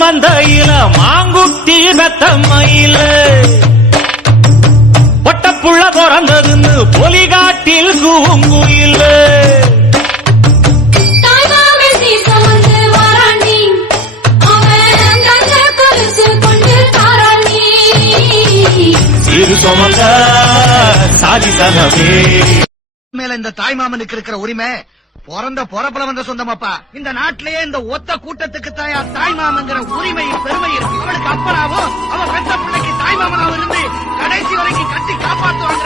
மந்தையில மாங்குட்டி பெத்தம்மையில பொட்டப்புள்ள பிறந்ததுன்னு பொலிகாட்டில் கூங்குயில சுமந்த சாதித்தனவே மேல இந்த தாய்மாமனுக்கு இருக்கிற உரிமை பிறந்த பொறப்புல வந்த சொந்தமாப்பா. இந்த நாட்டிலேயே இந்த ஒத்த கூட்டத்துக்கு தாயா தாய்மாமங்கிற உரிமை பெருமை இருக்கு. அவளுக்கு அப்பனாவும் அவன் பெற்ற பிள்ளைக்கு தாய்மாமனாவும் இருந்து கடைசி வரைக்கும் கட்டி காப்பாற்றுவாங்க.